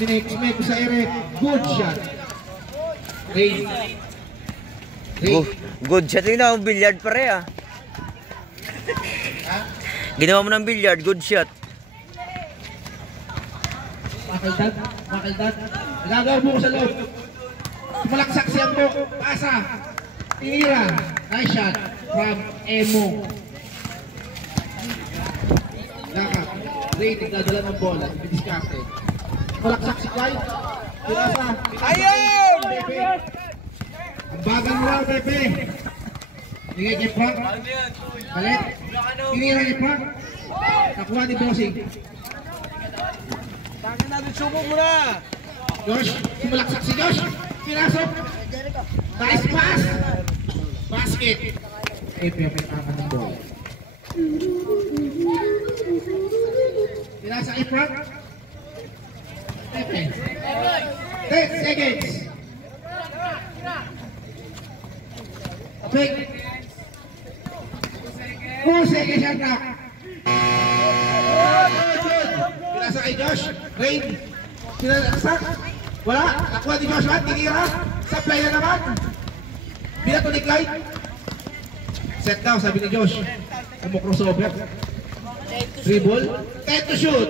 Minek sa Eric. Good shot. Rain. Good shot yun na. Billiard pare ah. Ginawa mo ng billiard. Good shot. Makaldad. Nagagawa mo ko sa loob. Malaksak siya mo. Pasa. Tinira. Nice shot from Emo. Lakap. Ray, nagdadala ng bola. Didiskarte. Malaksak si Clyde. Tinasa. Ayun! Ang bagal mo lang, Pepe. Tingay kay Frank. Palit. Tinira ni Frank. Nakuha ni Bossing. Tangin natin, sumo mo na! Josh, sumalaksak si Josh. Pinasok. Nice pass. Basket. Pepe, may tama ng bola. Pinasa kay Frank. Pepe. 10 seconds. Pick. 4 seconds shot clock. Pinasa kay Josh. Rain. Pinasa. Wala. Nakuha ni Josh. Tinira. Supply na naman. Binato ni Clyde. Set daw, sabi ni Josh. Crossover. Dribble. 10 to shoot.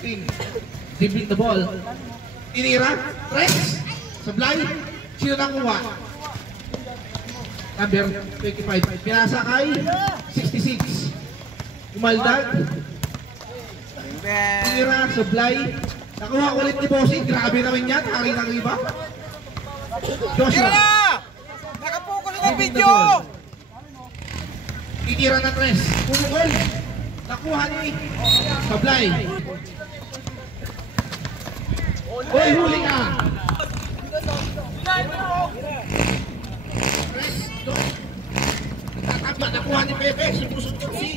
15. Dribbling the ball. Tinira. Press. Supply. Sino nang kuha? Number 25. Pinasa kay 66. Umaldag. Tira, supply. Nakuha ulit ni Bossing. Grabe naman yan. Hari ng iba. Joshua. Nakapokus ng video! Titira na tres. Pumukol. Nakuha ni supply. Hoy, huli ka. Tataba, nakuha ni Pepe, sumusundot si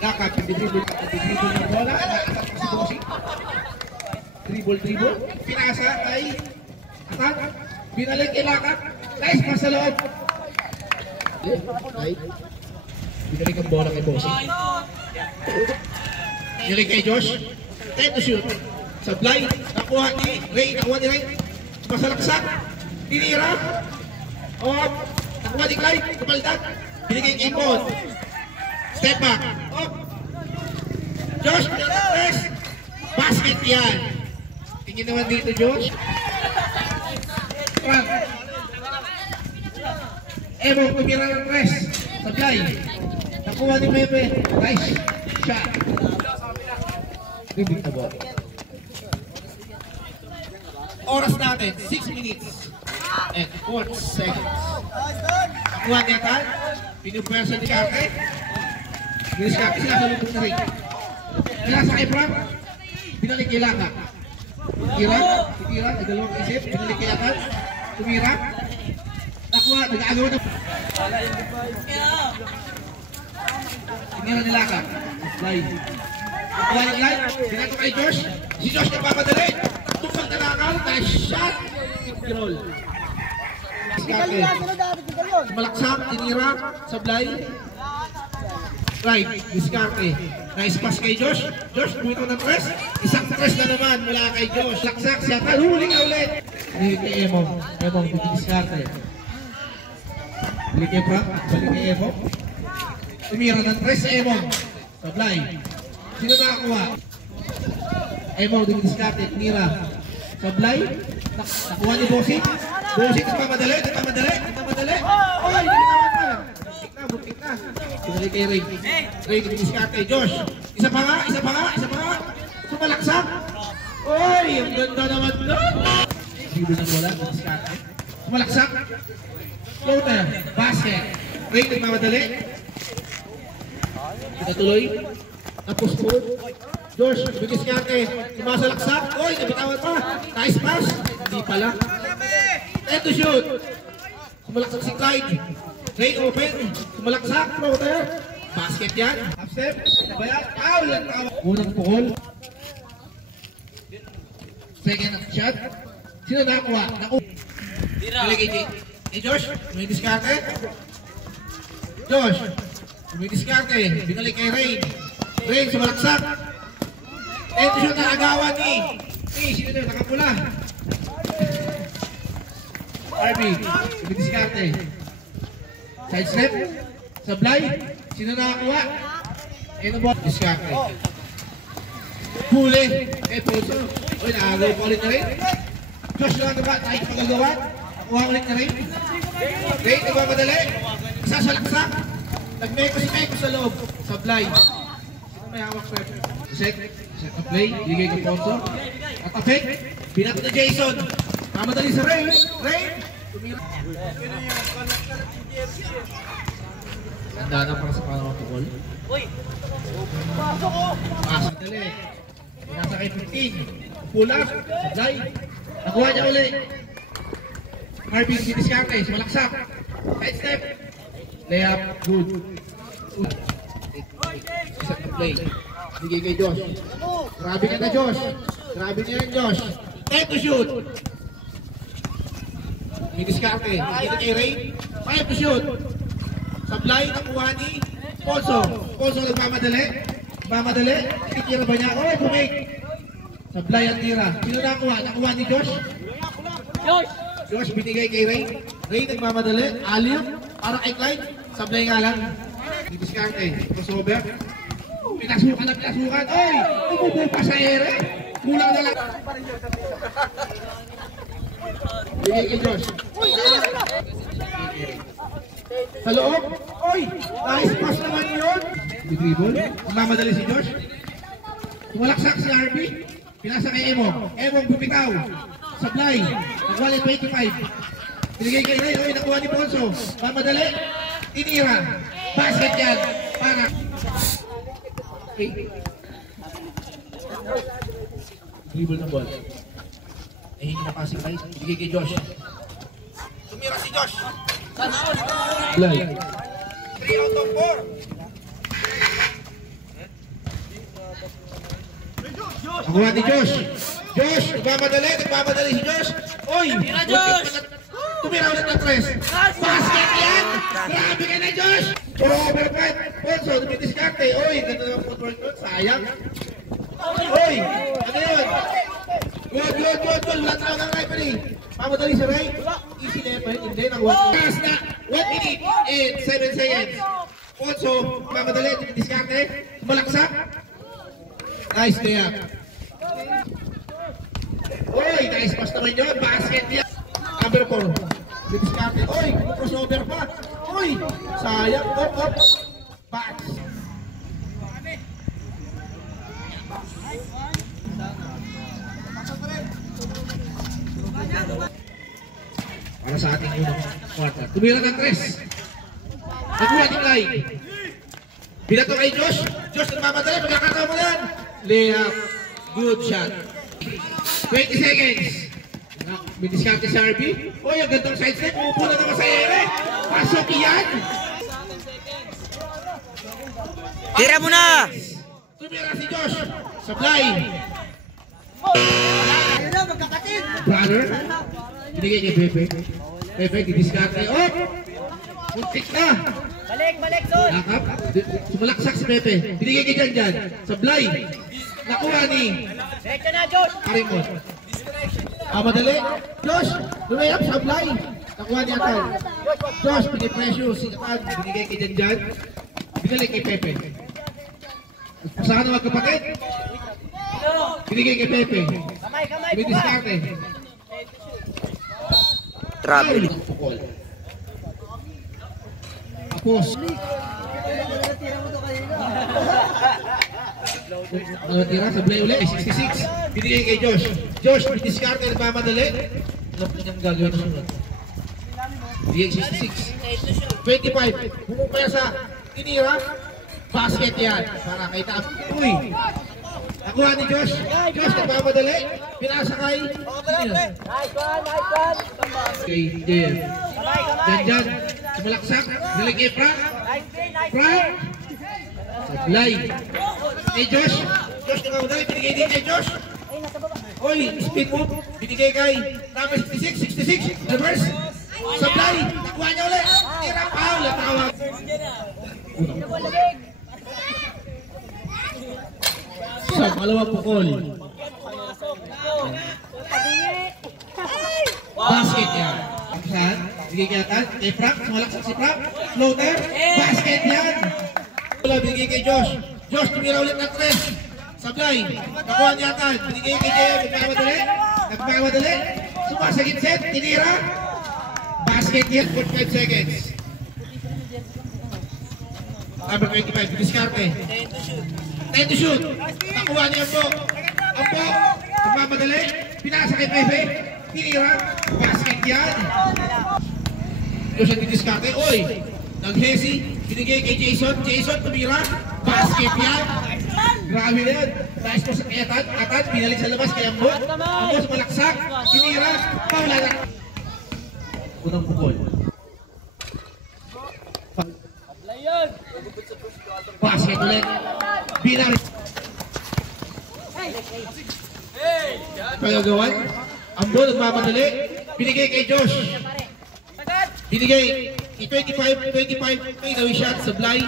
Lakap, dribble ng bola, nakasap si Bossing. Dribble, pinasa kay Atak, binalik kay Lakap, nice pass sa loob. Binalik ang bola kay Bossing. Binalik kay Josh, 10 to shoot. Supply, nakuha ni Ray, masalaksak, tinira. Off. Nakuha ni Clyde. Kapaldag. Binigay kay Ipon. Step back. Off. Josh. Press. Basket yan. Tingin naman dito, Josh. Frank. Evo, pumira ng press. Supply. Nakuha ni Pepe. Nice shot. Ribig na ball. Oras natin, 6 minutes. And 4 seconds. Nakuha niya tal. Pinupwersa ni Kake. Ginis Kake sila sa lupot na rin. Pinasa kay Frank. Binalik kay Laka. Tira. Nagdalawang isip. Binalik kay Akat. Tumira. Nakuha. Nag-agawa na. Tinira ni Laka. Slide. Nakuha ni Clyde. Binato kay Josh. Si Josh nagpapadali. Tupag na nakakal. Nice shot. Roll. Malaksak, tinira, sablay. Right, diskarte. Nice pass kay Josh. Josh, buwito ng press. Isang press na naman mula kay Josh. Laksak siya, huli ka ulit. Balik kay Emong. Emong, diskarte. Balik kay Frank, balik kay Emong. Tumira ng press, Emong. Sablay. Sino nakakuha? Emong, diskarte, tinira. Sablay. Nakuha ni Bossing. Bossing, nagmamadali. Oy, ginawa ka. Butik na. Pinalik kay Ray. Ray, diskarte. Josh. Isa pa nga. Sumalaksak. Oy, ang ganda naman doon. Sigo ng bola, diskarte. Sumalaksak. Floater. Basket. Ray, nagmamadali. Pinatuloy. Napuspod. Josh, diskarte. Sumasalaksak. Oy, nabitawan pa. Nice pass. Hindi pala. Eto shoot. Sumalaksak si Clyde. Ray open. Sumalaksak. Floater. Basket yan. Half step. Nabayat. Foul. Unang pukol. Second shot. Sino nakakuha? Balik kay Josh. May diskarte. Josh. May diskarte. Binalik kay Ray. Ray sumalaksak. Ito siya na agawan ni. Sino na nakapula? RB, dumidiskarte. Side step. Sablay. Sino nakakuha? Ito ba? Diskarte. Huli. Pulso. Uy, nakagawa pa ulit na rin. Josh na ba? Tayo pagagawa. Nakuha ulit na rin. Ray, nagmamadali. Sasalaksak. Nagmeko si Meko sa loob. Sablay. Sino may hawak sir? Set na play. Bigay ka Ponso. At Apek. Pinat na Jason. Mamadali sa Ray. Ray. Handa na para sa panawang tukol. Pasok dali. Nasa kay 15. Pull up. Sablay. Nakuha niya ulit. Harvey Diniscarte. Malaksak. Side step. Layup. Good. Isa na play. Bigay kay Josh. Grabe ka na Josh. Grabe niya yan Josh. Time to shoot. Diniscarte. Dito kay Ray. Time to shoot. Sablay. Nakuha ni Ponso. Ponso nagmamadali. Mamadali. Titira ba niya? Oh, bumake. Sablay ang tira. Sino nakuha? Nakuha ni Josh? Josh binigay kay Ray. Ray nagmamadali. Alium. Para kay Clyde. Sablay nga lang. Diniscarte. Crossover. Pinasukan na pinasukan. Oy! Umubo pa sa ere. Kulang na lang. Bigay kay Josh. Sa loob. Oy! Nice pass naman yun. Dribble. Mamadali si Josh. Tumalaksak si RB. Pinasa kay Emo. Emo bumitaw. Sablay. Nagwali 25. Binigay kay Ray. Oy, nakuha ni Ponso. Mamadali. Tinira. Basket yan. Para. Okay. Dribble ng ball. Eh, hindi na passing guys. Binigay kay Josh. Tumira si Josh. Sablay. 3 out of 4. Nakuha ni Josh. Josh, nagmamadali si Josh. Oy! Tumira ulit ng 3. Basket yan! Grabe ka na Josh! Puro overfight. Ponso, dumidiskarte. Oy, ganda naman footwork doon. Sayang. Oy! Ano yun? Good. Wala tawag ang referee. Mamadali si Ray. Easy level. Hindi, nag-1 pass na. 1 minute and 7 seconds. Ponso, mamadali. Dumidiskarte. Malaksak. Nice layup. Oy, nice pass naman yun. Basket yan. Number 4. Didiskarte. Oy, crossover pa. Oy, sayang. Up. Pass. Para sa ating unang quarter. Tumira ng 3. Nakuha ni Clyde. Binato kay Josh. Josh nagmamadali. Pagkakataon mo yan. Layup. Good shot. 20 seconds. Biniskarte sa RB. Oy, ang gandang side step. Pupula naman sa ere. Pasok yan. Tira mo na! Tumira si Josh. Sablay. Brother. Binigay kay Pepe. Pepe, didiskarte. Oh! Puntik na. Balik, Son! Nakap. Sumalaksak si Pepe. Binigay kay Jan. Sablay. Nakuha ni Direkta na, Josh! Karimon. Madali. Josh, lumayap, Sablay. Nakuha niya ito. Josh, pinipressure. Sikatan. Binigay kay Jan. Binalik kay Pepe. Pasahan na magkapatid. Binigay kay Pepe. Kamay, Binidiskarte. Travel. Apos. Ano tira? Sablay ulit. 66. Binigay kay Josh. Josh, diskarte na mamadali. Alam ko niyang gagawin na sunod. Binigay 66. 25. Bumupaya sa tinira. Basket yan. Para kay Tam. Uy! Nakuha ni Josh. Josh, nagmamadali. Pinasa kay... Nice one! Kay Jan. Jan. Sumalaksak. Nilig kay Frank. Frank. Sablay. Kay Josh. Josh nagmamadali. Binigay din kay Josh. Oy, speed move. Binigay kay number 66. Reverse. Sablay. Nakuha niya ulit. Tira foul. Tawag. Pangalawang pukol. Basket yan. Saan? Bigay kay Atan. Kay Frank. Sumalaksak si Frank. Floater. Basket yan. Wala, binigay kay Josh. Josh, tumira ulit ng 3. Sablay. Nakuha niya Atan. Binigay kay JM. Nagpakamadali. Sumasagit set. Tinira. Basket yan. 45 seconds. Number 25. Diskarte. 10 to shoot. Nakuha niya po. Ampo. Nagmamadali. Pinasa kay Pepe. Tinira. Basket yan. Josh ang didiskarte. Oy. Nag-hesi. Binigay kay Jason. Jason tumira. Basket yan. Grabe na yan. Nice po sa kay Atan. Atan. Pinalik sa labas kay Ambo. Ambo sumalaksak. Tinira. Paula na. Unang pukol. Basket ulit. Binar. Pagagawan. Ambo nagmamadali. Binigay kay Josh. Binigay. 25 may nawi shot. Sablay.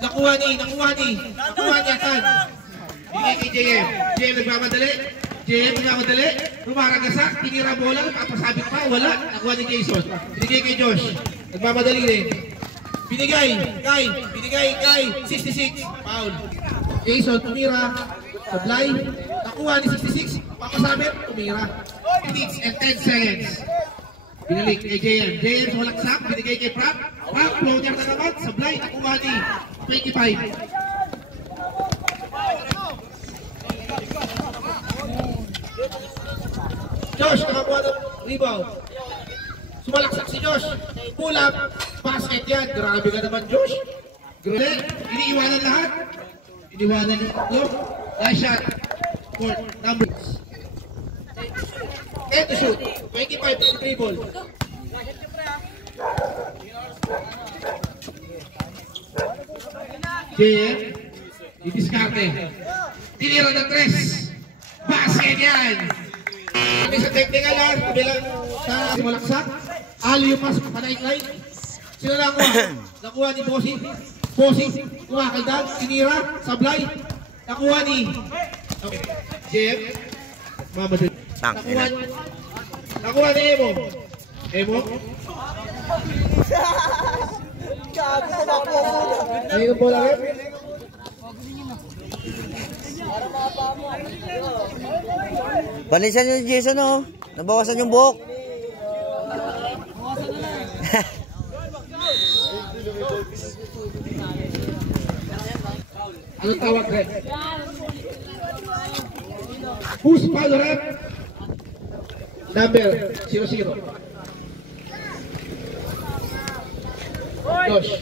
Nakuha ni Atan. Binigay kay JM. JM nagmamadali. Rumaragasak. Tinira bola. Papasabit pa. Wala. Nakuha ni Jason. Binigay kay Josh. Nagmamadali rin. Binigay kay 66. Foul. Jason tumira. Sablay. Nakuha ni 66. Papasabit. Tumira. 6 and 10 seconds. Binalik kay JM. JM sumalaksak. Binigay kay Frank. Frank floater na naman. Sablay. Nakuha ni 25. Josh nakakuha ng rebound. Sumalaksak si Josh. Pull up. Basket yan. Grabe ka naman, Josh. Grabe. Iniiwanan lahat. Iniiwanan yung tatlo. Last shot. Court. Numbers. 10 to shoot. 25 to dribble. JM. Didiskarte. Tinira ng 3. Basket yan. Kami sa technical lang. Bilang sa simalaksak. Ali yung mas panay-klay. Sino lang nakuha ni Bossy. Kumakaldang. Tinira. Sablay. Nakuha ni JM. Mamadali. Nakuha ni Emo. Ayun po lang. Panisan yung Jason, oh. Nabawasan yung buhok. Ano tawag rin? Push foul rep. Number 00. Josh.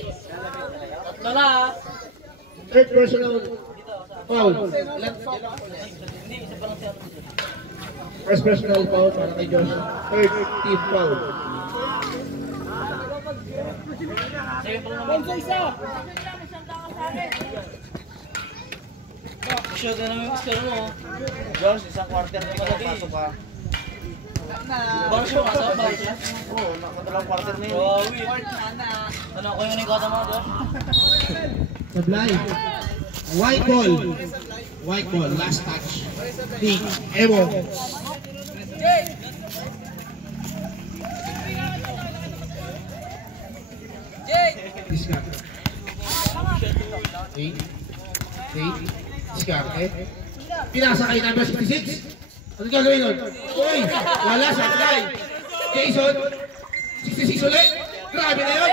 Third personal foul. First personal foul para kay Josh. Third team foul. Show ka naman yung score mo. Josh, isang quarter na pasok ka. Bago siya pasok? Oo, nakadalang quarter na yun. Ano ko yung ikota mo, Josh? Sablay. White ball. Last touch. Ding. Evo. Diskarte. Diskarte. Pinasa kay number 66. Ano gagawin nun? Uy! Wala sa fly. Jason. 66 ulit. Grabe na yun.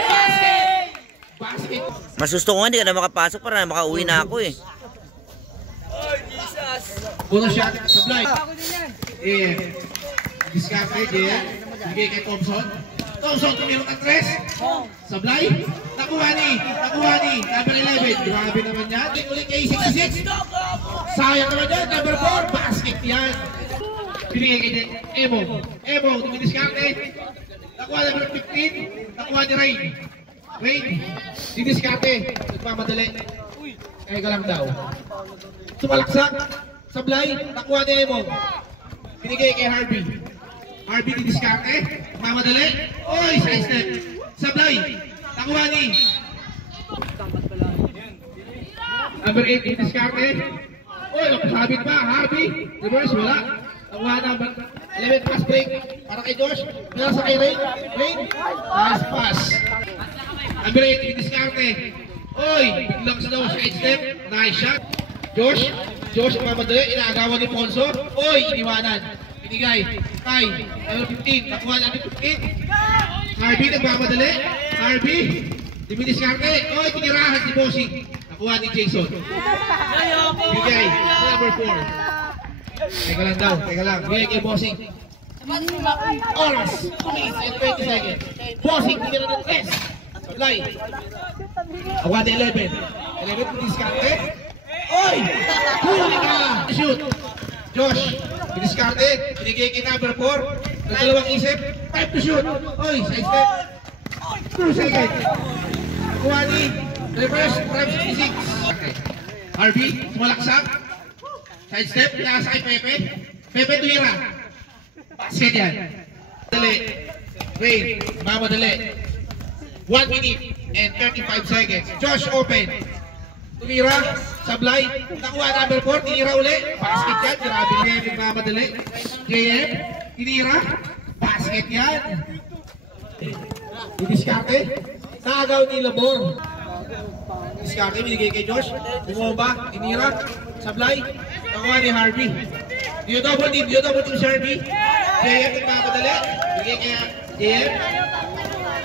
Basket. Mas gusto ko nga hindi ka na makapasok para na makauwi na ako, eh. Bonus shot. Sablay. Diskarte. Bigay kay Thompson. Tumiro ng 3. Sablay. Nakuha ni number 11. Grabe naman yan. Ulit kay 66. Sayang naman yan. Number 4. Basket yan. Binigay kay Emo. Tumidiskarte. Nakuha number 15. Nakuha ni Rain. Didiskarte. Nagmamadali. Kaya ka lang daw. Sumalaksak. Sablay. Nakuha ni Emo. Binigay kay Harvey. Didiskarte. Nagmamadali. Oy! Side step. Sablay. Nakuha ni number 8. Didiskarte. Oy! Sabit pa, Harvey. Reverse, wala. Nakuha na, 11 pass break. Para kay Josh. Pinasa kay Rain. Rain. Nice pass. Number 8, diskarte. Oy, biglang snow, side step. Nice shot. Josh. Josh, mamadali. Inaagawan ni Ponso. Oy, iniwanan. Pinigay. Kay. Number 15. Nakuha namin 15. Harvey, nagmamadali. Harvey. Dimidiskarte. Oy, tinirahan si Bossing. Nakuha ni Jason. Bigay. Number 4. Teka lang daw. Teka lang. Bigay kay Bossing. Oras. 2 minutes and 20 seconds. Bossing, tinira ng 3. Supply. Nakuha ni 11. 11, dimidiskarte. Oy! Huli ka! Shoot! Josh. Dimidiskarte. Binigay kay number 4. Nagdalawang isip. Time to shoot. Oy, side step. 2 seconds. Nakuha ni reverse from 66. Okay. Harvey, sumalaksak. Side step, pinasa kay Pepe. Pepe tuwira. Basket yan. Dali. Rain, mamadali. 1 minute and 35 seconds. Josh open. Tumira, sablay. Nakuha number 4, tinira uli. Basket yan, grabe ni mamadali. JM, tinira. Basket yan. Didiskarte. Naagaw ni Labor. Diskarte, binigay kay Josh. Bumomba, tinira. Sablay. Nakuha ni Harvey. Dio double team si Harvey. JM, nagmamadali. Binigay kay JM.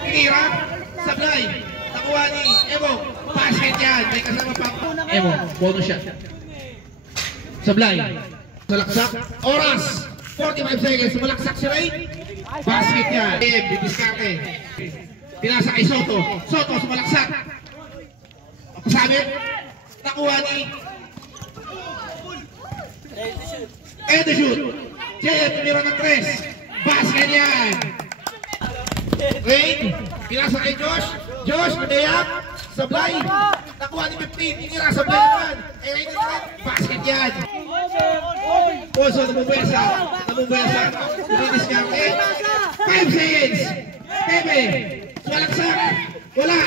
Tinira. Sablay. Nakuha ni Evo. Basket yan. May kasama pa. Evo, bonus shot. Sablay. Salaksak. Oras. 45 seconds. Malaksak si Ray. Basket yan. Didiskarte. Pinasa kay Soto. Soto, sumalaksak. Pasabi. Nakuha ni and the shoot. JM, tumira ng 3. Basket yan. Rain. Pinasa kay Josh. Josh, madayap. Sablay. Nakuha ni 15. Tinira, sablay naman. Ay, Rain naman. Basket yan. Also, namumwesa. Didiskarte. 5 seconds. Pepe. Sumalaksak. Wala.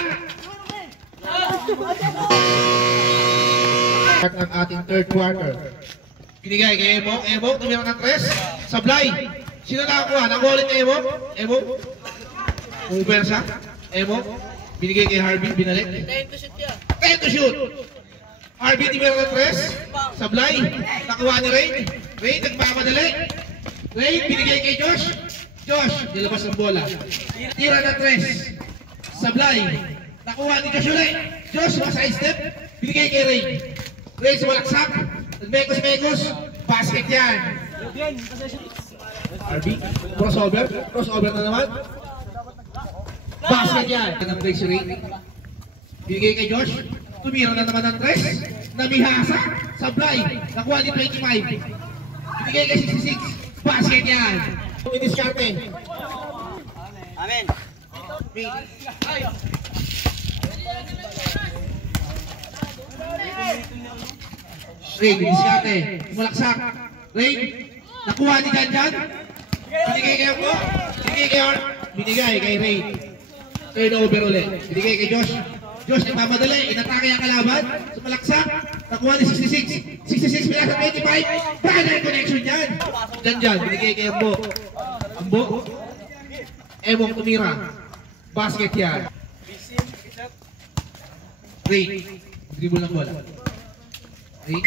At ang ating third quarter. Binigay kay Emo. Emo, tumira ng 3. Sablay. Sino nakakuha? Nakuha ulit kay Emo. Emo. Ubersa. Emo. Binigay kay Harvey. Binalik. 10 to shoot. Harvey, tumira ng 3. Sablay. Nakuha ni Rain. Rain, nagmamadali. Rain, binigay kay Josh. Josh, nilabas ang bola. Tira ng 3. Sablay. Nakuha ni Josh ulit. Josh, side step. Binigay kay Ray. Ray, sumalaksak. Nagmekos-mekos. Basket yan. Harvey, crossover. Crossover na naman. Basket yan. Ang break si Ray. Binigay kay Josh. Tumira na naman ng 3. Namihasa. Sablay. Nakuha ni 25. Binigay kay 66. Basket yan. Didiskarte. Amen. Ray, didiskarte. Sumalaksak. Ray, nakuha ni Janjan. Binigay kay ako. Binigay kay Ray. Turnover ulit. Binigay kay Josh. Josh, nagmamadali. Inatake ang kalaban. Sumalaksak. Nakuha ni 66. 66 pinasa 25. Primary connection yan. Janjan, binigay kay Ambo. Ambo. Emong tumira. Basket yan. Ray. Dribble lang bola. Ray.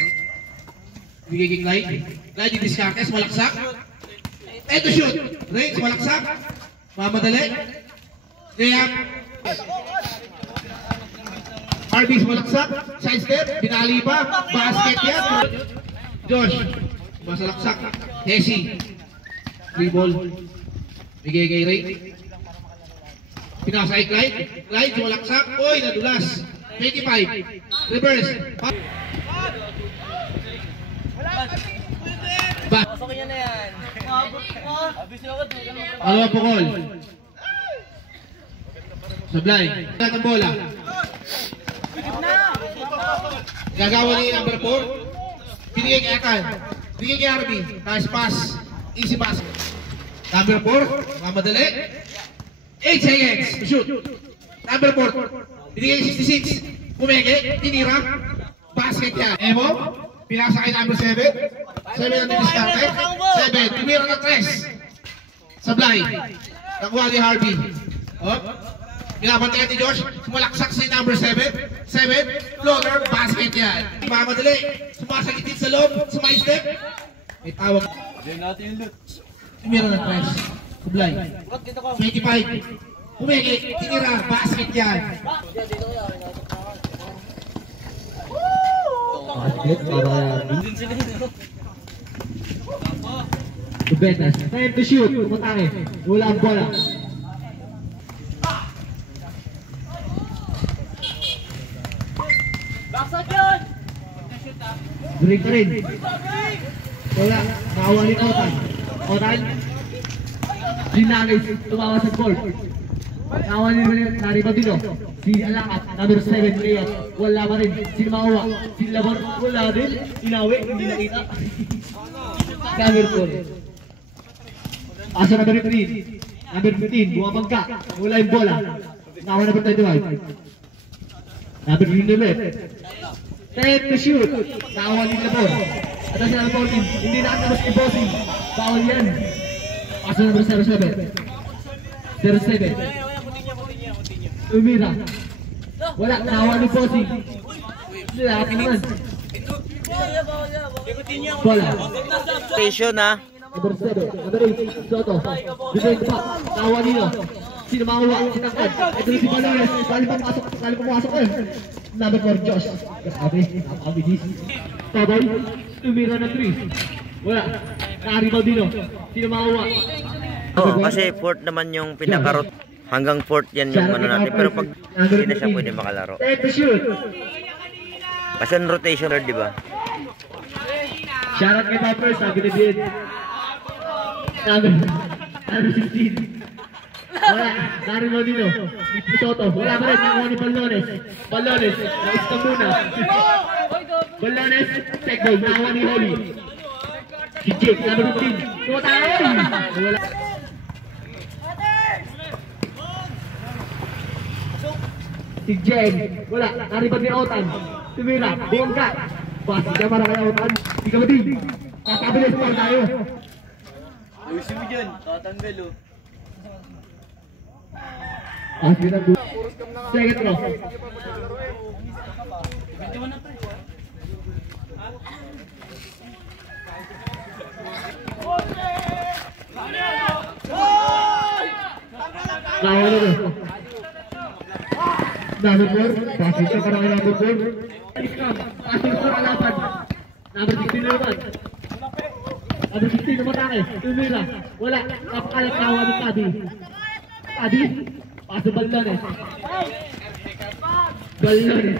Binigay kay Clyde. Clyde, didiskarte. Sumalaksak. Eto shoot. Ray, sumalaksak. Mamadali. Layup. Harvey, sumalaksak. Side step. Binali pa. Basket yan. Josh. Masalaksak. Hesi. Free ball. Bigay kay Ray. Pinasa kay Clyde. Clyde, sumalaksak. Oy, nadulas. 25. Reverse. Pasokin niya na yan. Alawa pukol. Sablay. Lahat ang bola. Gagawa ni number 4. Binigay kay Akan. Binigay kay Harvey. Nice pass. Easy pass. Number 4. Mamadali. 8 seconds. Shoot. Number 4. Binigay kay 66. Pumeke. Tinira. Basket yan. Emo. Pinasa kay number 7. 7 ang diniskarte. 7. Tumira ng 3. Sablay. Nakuha ni Harvey. Oh. Binabantayan ni Josh. Sumalaksak si number 7. 7. Floater. Basket yan. Mamadali. Sumasagitid sa loob. Sumaistep. May tawag. Tumira ng 3. Sablay. 25. Pumigi. Tinira. Basket yan. Basket para Tubetas. Time to shoot. Tumatake. Wala ang bola. Break ka rin. Wala. Nakawa ni Otan. Otan. Dinagay. Tumawa sa ball. Nakawa ni Naribadino. Si Alakat. Number 7 layup. Wala pa rin. Sino makawa? Si Labor. Wala din. Inawi. Hindi nakita. Number 4. Asa number 3. Number 15. Bumabangka. Wala yung bola. Nakawa number 25. Number 3 ulit. Time to shoot. Nakawa ni Labor. At sa number 14. Hindi nakatapos ni Bossing. Bawal yan. Asa number 07. 07. Umira. Wala. Nakawa ni Bossing. Lalaki naman. Bola. Station ha. Number 7, number 8, Soto. Defend pa. Nakawa nila. Sino makawa? Sinangkad. Ito yung si Balores. Kali pumasok ko eh. Number 4, Josh. Nakabi dis. Tabay. Tumira na 3. Wala. Nakaribaw dino. Sino makawa? Oo, kasi fourth naman yung pinakarot. Hanggang fourth yan yung ano natin. Pero pag hindi na siya pwede makalaro. Time to shoot. Kasi ang rotation di ba? Shoutout kay Toppers. Sabi na din. Number 16. Wala. Naribaw dino. Si Soto. Wala pa rin. Nakawa ni Balones. Balones. Na-extra muna. Balones. Tech ball. Nakawa ni Holly. Si Jake. Number 15. Tumatay. Wala. Si Jen. Wala. Naribaw ni Otan. Tumira. Buong ka. Basi ka para kay Otan. Di ka madig. Tatabilis mo tayo. Ayusin mo dyan. Tatanggal oh. Yun ang second row. Kawan na. Number 4. Pasok ka para kay number 4. Pasok ka kalaban. Number 16 naman. Number 16 namatake. Tumira. Wala. Napakalat kawa ni Tabi. Tabi. Paso Balones. Balones.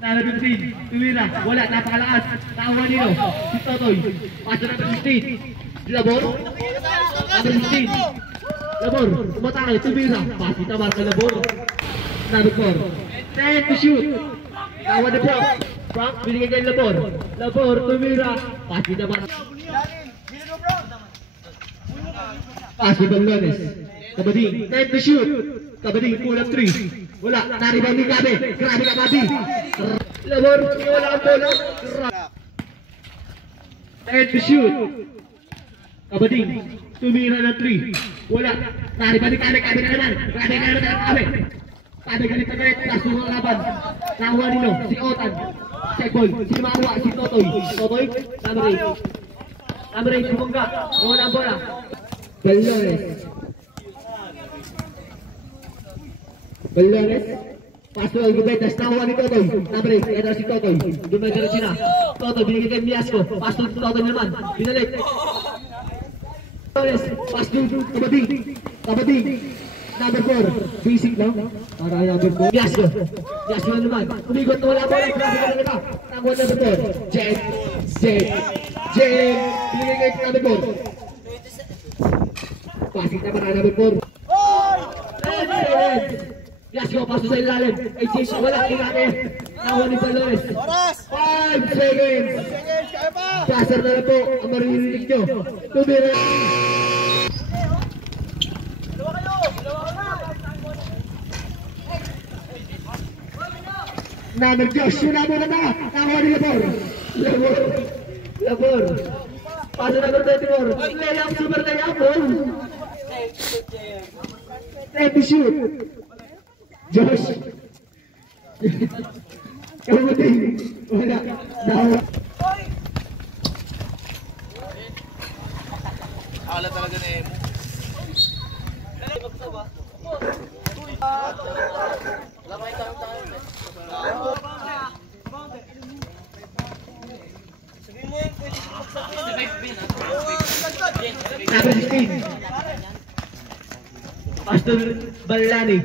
Number 15. Tumira. Wala. Napakalakas. Kawa nilo. Si Totoy. Paso number 16. Labor. Number 16. Labor. Tumatake. Tumira. Pasi tamar ka Labor. Number 4. Time to shoot. Kawa ni Frank. Frank. Binigay kay Labor. Labor. Tumira. Pasi tamar. Pasi Balones. Kabading. Time to shoot. Kabading. Kulang 3. Wala. Naribaw ni Gabi. Grabe ka Gabi. Labor. Wala ang bola. Time to shoot. Kabading. Tumira na 3. Wala. Naribaw ni Gabi. Gabi na naman. Gabi na naman. Gabi. Gabi galit na galit. Kaso ng laban. Nakuha nilo. Si Otan. Check ball. Si Mawa. Si Totoy. Totoy. Number 8. Number 8. Bumangga. Wala ang bola. Balones. Balones. Paso al Gubetas. Nakuha ni Totoy. Number 8. Ito si Totoy. Dumedera sila. Totoy. Binigay kay Miasco. Paso Totoy naman. Binalik. Balones. Paso. Kabading. Kabading. Number 4. Basic lang. Para number 4. Miasco. Miasco naman. Umigot na wala ba. Grabe ka talaga. Nakuha number 4. Jen. Jen. Jen. Binigay kay number 4. Pasing na para number 4. Yasco, paso sa ilalim. Ay, James, wala. Ingate. Nakuha ni Balones. 5 seconds. Passer na lang po ang maririnig nyo. Tumira. Number Josh. Yun na muna na. Nakuha ni Labor. Labor. Paso number 24. Layup, super layup. Empty shoot. Josh. Kamuting. Wala. Nawa. Akala talaga na Emo. Number 16. Pastor Balani.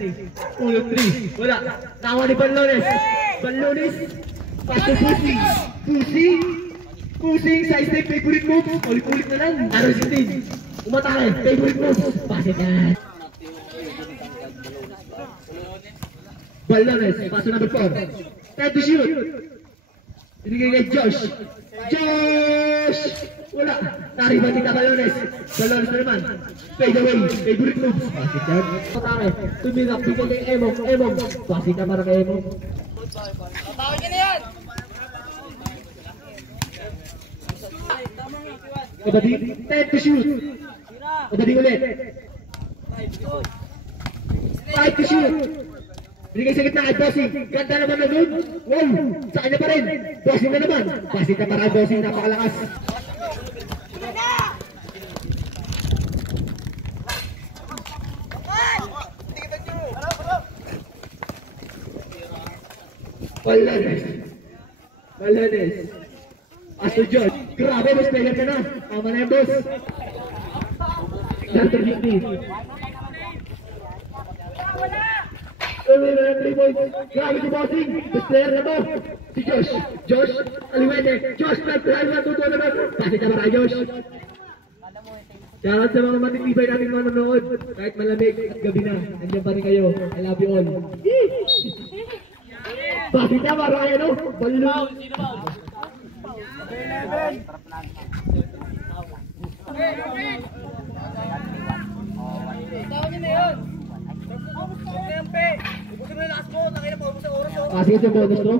Ulog 3. Wala. Nawa ni Balones. Balones. Pastor Pusing. Pusing sa step favorite move. Ulit-ulit na lang. Number 16. Umatake. Favorite move. Pasit yan. Balones. Pastor number 4. Time to shoot. Binigay kay Josh. Wala. Naribati ka Balones. Balones na naman. Fade away. Favorite moves. Pasit yan. Umatake. Tumingap. Bigay kay Emong. Pasit na para kay Emong. Tawag niya na yan! Kabading, time to shoot. Kabading ulit. Time to shoot. Binigay sa gitna kay Bossing. Ganda naman na doon. Wow! Sa kanya pa rin. Bossing na naman. Pasit na para Bossing. Napakalakas. Balones. Pastor John. Grabe, mas player ka na. Tama na yung boss. Number 50. Uwi na ng 3 points. Grabe si Bossing. Mas player na to. Si Josh. Josh. Aliwete. Josh. Nag-drive na tuto naman. Pasit na para Josh. Shoutout sa mga matitibay natin manonood. Kahit malamig at gabi na. Nandiyan pa rin kayo. I love you all. Pasit na para kayo, no? Balloon. Kasi ito bonus no?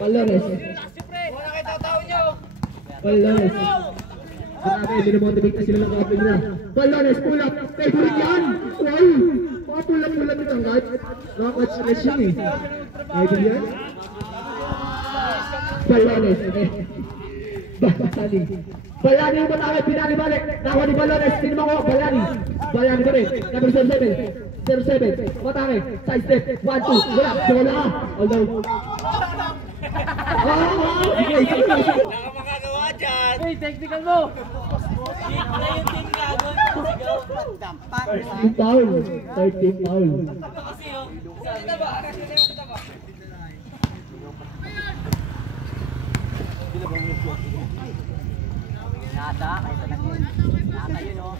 Balones. Balones. Grabe, binamotivate na sila ng kapig na. Balones, pull up. Favorite yan! Wow! Mga pull up itong guard. Rockets na siya eh. Idol yan? Balones. Balani yung matawid, pinali balik. Nakuha ni Balones, sino mo ko? Balani pa rin. Number 07. Matake, side step, 1, 2, wala, bola ka. Although. Sige. Nakamagagawa dyan! Hey, technical mo! Third team foul. Nasa yun o.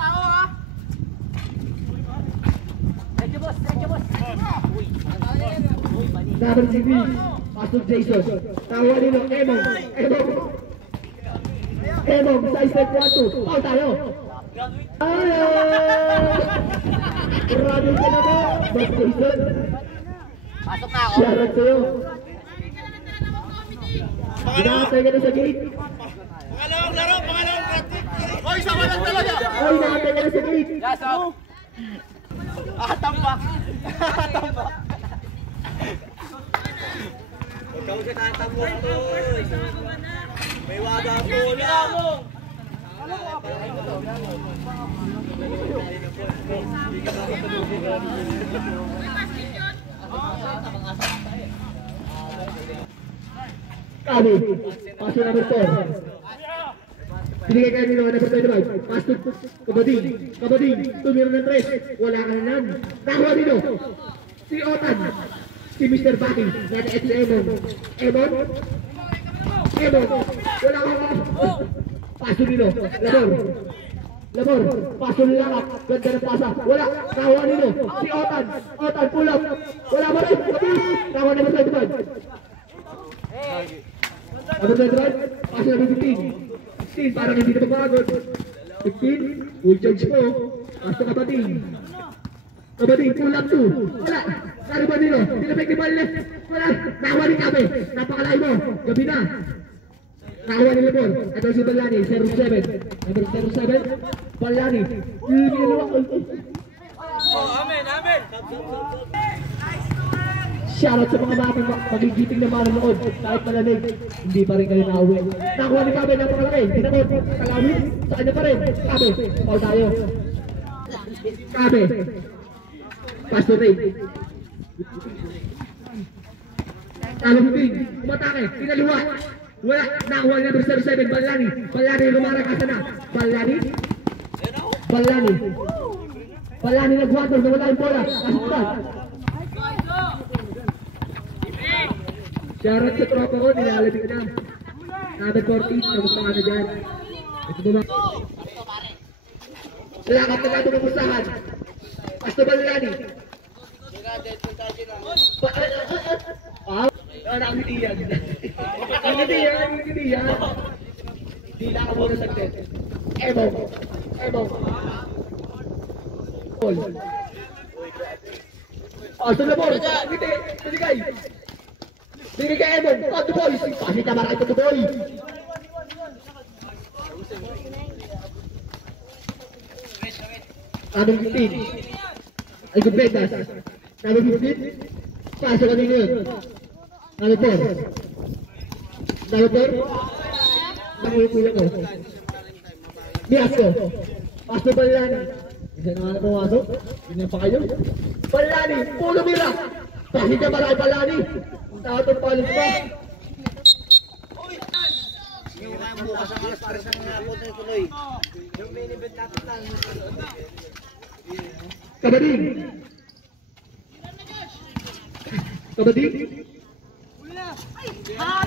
Tao ha! Medyo boss! Number 3, Pastor Jason. Tawa nilo, Emong, side step 1, 2. Foul tayo. Grabe ka naman, Boss Jason. Pasok na ako! Shoutout sa'yo. Nakatay ka na sa gate. Pangalawang laro! Pangalawang practice! Hoy, sama lang talaga! Ay, nakatay ka na sa gate. Yes, oh! Tambak! Huwag ka siya tatambak to! May waga po na! Kami, pasok number 4. Binigay kayo nilo, number 25. Pasok, kabading, tumiro ng 3. Wala ka na lang. Nakuha nilo. Si Otan, si Mr. Baki, nata si Emon, wala ka na. Pasok nilo, Labor, pasok nilakap, ganda ng pasa. Wala, nakuha nilo. Si Otan, pull up. Wala ba rin, nakuha number 25. Number 25, pasok number 15. 16, parang hindi na mapagod. 15, full charge po. Pasok Kabading, pull up 2. Wala. Nariba Dino. Tinapik ni Bal. Wala. Nakawa ni Kabe. Napakalay mo. Gabi na. Nakawa ni Lebon. Ito si Balani. 07. Number 07. Balani. Shoutout sa mga magigiting na manonood. Kahit malamig, hindi pa rin kayo nauwi. Nakuha ni Kabe, napakalaki. Tinakot, kalawin, sa kanya pa rin. Kabe, paul tayo. Kabe. Pass to Ray. Alamutin, umatake, kinaliwa. Wala, nakuha ni number 07, Balani. Balani, lumarakasa na. Balani. Balani. Balani nag-water, nawala yung bola. Kasutan. Shoutout sa tropa ko, nilalabig na. Number 14, kamusta ka na dyan? Ito ba? Salamat na natin ang usahan. Pasto Balani. Nakangiti yan. Nakangiti yan. Hindi na ka muna saglit. Emo. Paul. Pasto na ball. Nakangiti. Naligay. Bigay ka Emon, on the boys. Pasi ka maray to the boy. Number 15. Ay good Vegas. Number 15. Pasok ka din yun. Number 4. Number 4. Nangyukuya ko. Biasko. Pasok Balani. Isa na nga pumasok. Ganyan pa kayo. Balani, pulo mira. Pasi ka maray Balani. Tatong palit pa. Yung bukas ang alas para sa mga po na tuloy. Yung main event natin lang. Kabading.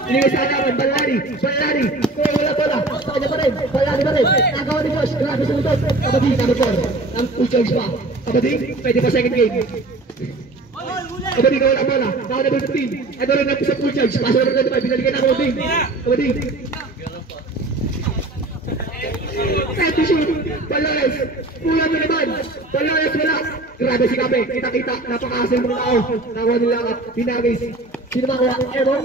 Ini sa kawan Balani. Wala bola. Sa kanya pa rin. Balani pa rin. Nagawa ni Josh. Grabe sa lutod. Kabading, number 4. Ang puchog pa. Kabading, pwede pa second game. Kabading, nawala bola. Nakaw number 15. Ito rin natin sa puchog. Pasok na rin natin. Binalikan na Kabading. Side to shoot. Balores. Kulang na naman. Balores wala. Grabe si Kabe. Kita-kita. Napakaasal mga tao. Nakuha nila at pinagis. Sino makuha? Emon?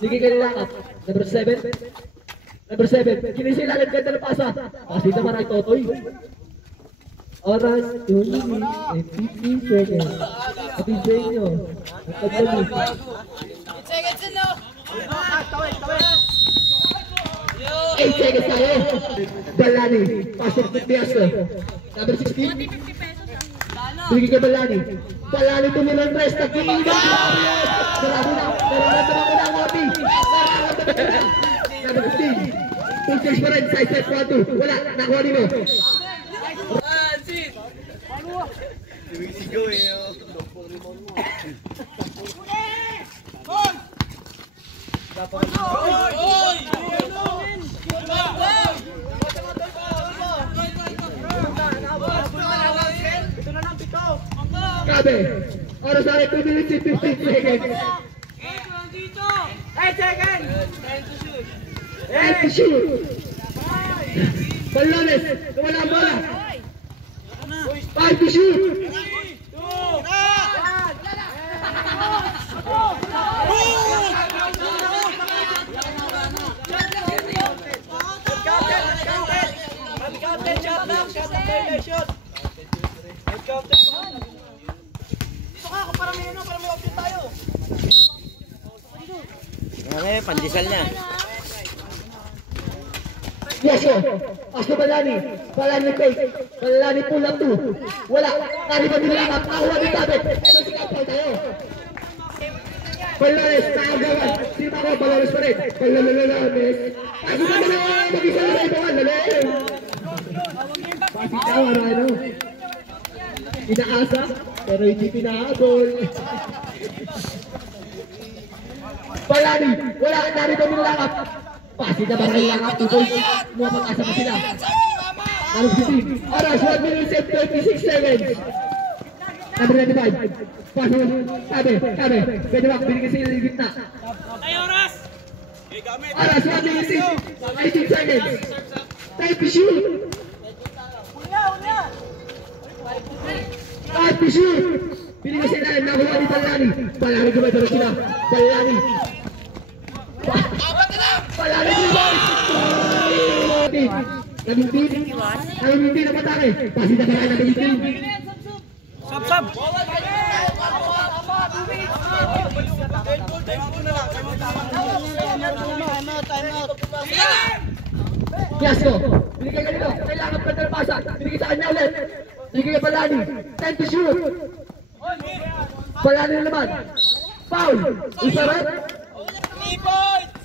Sige ka nila at number 7. Number 7. Kinisilalan ganda ng pasa. Pasi naman ay Totoy. Oras 2 minutes and 15 seconds. Pati sa inyo. Nagpagpagpag. 8 seconds tayo. Balani. Pasok ng Biasko. Number 16. Sige ka Balani. Balani tumilang press. Nagkiling ka. Marami na. Nararamdaman ko na ang OT. Number 15. Full change pa rin. Side step 1-2. Wala. Nakuha nino. Sigaw eh. Kabe. Oras na 2 minutes and 15 seconds. 8 seconds! And to shoot. Balones. Wala ang bola. 5 to shoot. Okay, pandesal niya. Yes, sir. Pasto Balani. Balani fake. Balani pull up 2. Wala. Nariba nilangap. Nakuha ni Kabe. Ano si Kabe tayo? Balones. Nakagawan. Sino ako? Balones pa rin. Balones. Paso na naman. Mag-isa na ito. Balones. Pasitaw. Ano? Inaasa. Pero hindi pinahabol. Balani. Wala. Nariba nilangap. Pasi na barangay lang ang tutoy. Mga pag-asa pa sila. Number 15. Oras, 1 minutes and 26 seconds. Number 95. Pasi mo. Kabe. Pwede ba? Binigay sila ng gitna. Oras, 1 minutes and 18 seconds. Time to shoot. to shoot. Pinigay sa ilalim, nakuha ni Palani. Palani gumay sila. Palani. Palani gumay. Naging na patake. Pasi na kaya naging team. Sab. Time out. Fiasco. Binigay ka nito. Kailangan ka talpasa. Binigay sa kanya ulit. Binigay ka Palani. Time to shoot. Palani na naman. Foul. Isa rin. 3 points!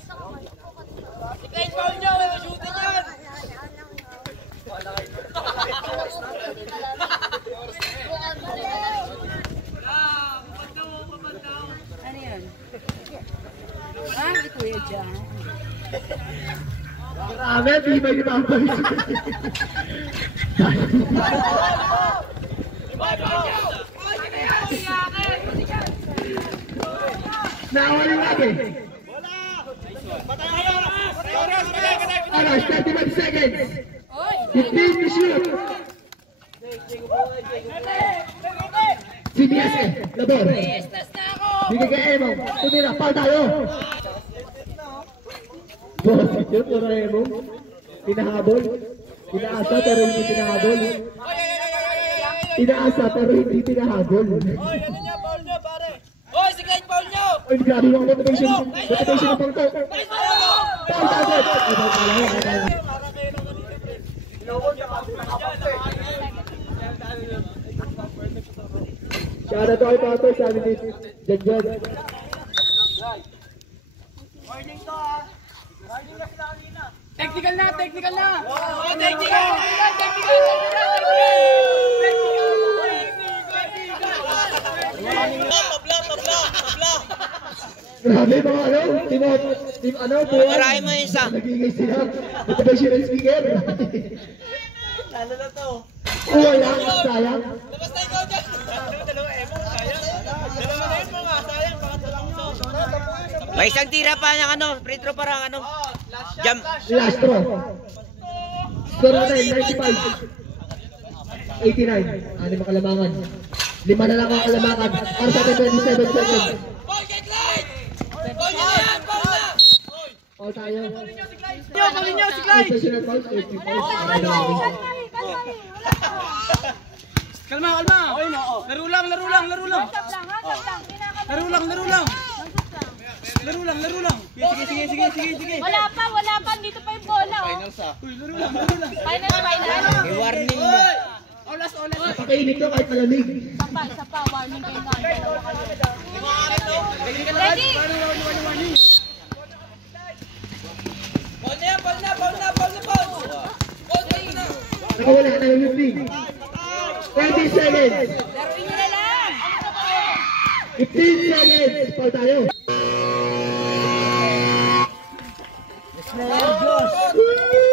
Si Clyde foul niya, may shooting yan! Ano yan? Ah, di kuya dyan. Marami, di ba yung mga Naawalin natin. Alas, 31 seconds. 15 to shoot. CBS, labor. Bigay kay Emo. Tumira, foul tayo. Boss, yun, puro Emo. Pinahabol. Inaasa pero hindi pinahabol. Inaasa pero hindi pinahabol. Oy, ano niya, foul niya, pare? Oy, si Clyde foul niyo! Ay, grabe yung motivation. Motivation ng pangko. Foul tayo. Shout out to our Pato, sabi ni Jagjan. Warning to ah! Warning na sila kanina! Technical na! Oh, technical! Tabla! Grabe mga ano, team ano, Pagkarahin mo yung isa. nagigay sila. Motivational speaker. Lalo na to! Wala, sayang. Labas na ikaw dyan! Dalawa emo, sayang! Dalawa na emo nga, sayang! Baka talang to! May isang tira pa ng ano, free throw parang ano. Jump. Last throw. Score natin, 95. 89. Ano mga kalamangan? 5 na lang ang kalamangan. Para sa atin, 27 seconds. Ball kay Clyde! Ball niya na yan! Ball na! All tayo. Ball niyo si Clyde! Sessional foul, 30 points. Kalma! Laro lang! Laro lang! Sige! Wala pa. Dito pa yung bola, oh. Final. May warning mo. Pakainit ko kahit malamig. Isa pa. Warning kayo na. Ready? Ball na yan! Ball na! Nakawala na yung league. 20 seconds. Laruin nyo na lang. 15 seconds. Foul tayo. Diyos!